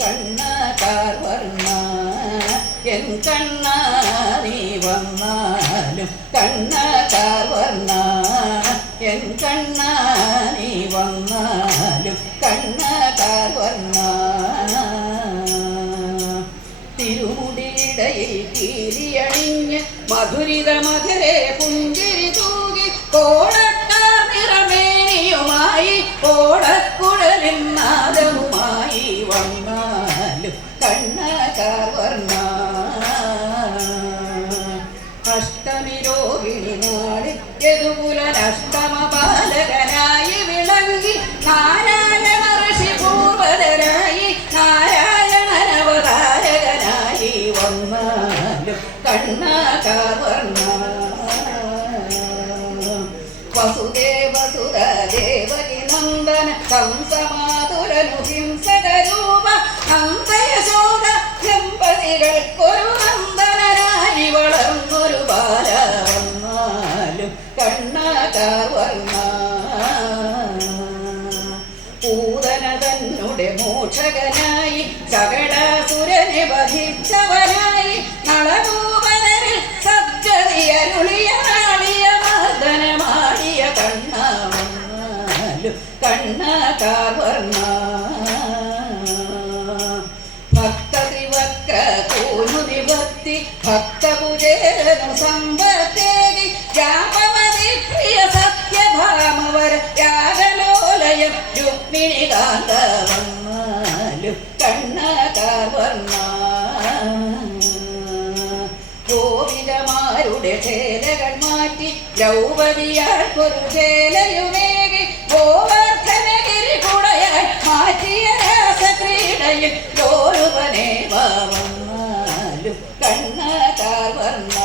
കണ്ണകാർ വർണ്ണ എൻ കണ്ണ നീ വന്നാലും കണ്ണകാർ വർണ്ണ എൻ കണ്ണ നീ വന്നാലും കണ്ണകാർ വർണ്ണ തിരുമുടിയിടയിൽ കീരിയണിഞ്ഞ് മധുരിത മധുരേ പുഞ്ചിരി തൂകി കോടക്കാർ നിറമേനിയുമായി ഓടക്കുഴലിൻ നാദവുമായി വന്നാലും കണ്ണകാർ വർണ്ണ അഷ്ടമി രോഹിണി നാളിൽ യദുകുലനഷ്ടമ ബാലകനായി വിളങ്ങി നാരായണ ഋഷി പൂർവതനായി നാരായണനവതാരകനായി വന്നാലും കണ്ണകാർ വർണ്ണ വസുദേവസുത ദേവകി നന്ദന കംസമാതുരനു ഹിംസകരൂപ നന്ദയശോദ ദമ്പതികൾക്കൊരു നന്ദനനായി വളർന്നൊരു ബാല വന്നാലും കണ്ണകാർ വർണ്ണ പൂതന തന്നെ മോക്ഷകനായി സകടാസുരനെ വധിച്ചവനായി നളഭൂപനരിൽ സദ്ഗതിയരുളിയ മർദ്ദനമാടിയ കണ്ണ വന്നാലും കണ്ണകാർ വർണ്ണ ഭക്തത്രിവക്ര കൂനു നിവർത്തി ഭക്തകുചേരനു സമ്പത്തേകി രാമവതി പ്രിയ സത്യഭാമവര യാഗലോലയം രുക്മിണികാന്ത വന്നാലും കണ്ണകാർ വർണ്ണ ഗോവിതമാരുടെ ചേലകൾ മാറ്റി ദ്രൗപദിയാൾക്കൊരു ചേലയുമേകി ഗോവർദ്ധനഗിരി കുടയായി മാറ്റിയ രാസക്രീഡയിൽ ലോലുപനെ വന്നാലും കണ്ണകാർ വർണ്ണ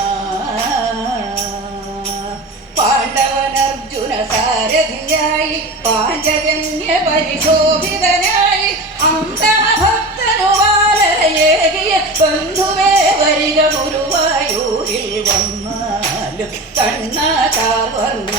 പാണ്ഡവനർജുന സാരഥിയായി പാഞ്ചജന്യ പരിശോഭിതനായി അന്തമഭക്തനു വാലരയേകിയ ബന്ധുവേ വരിക ഗുരുവായൂരിൽ വന്നാലും കണ്ണകാർ വർണ്ണ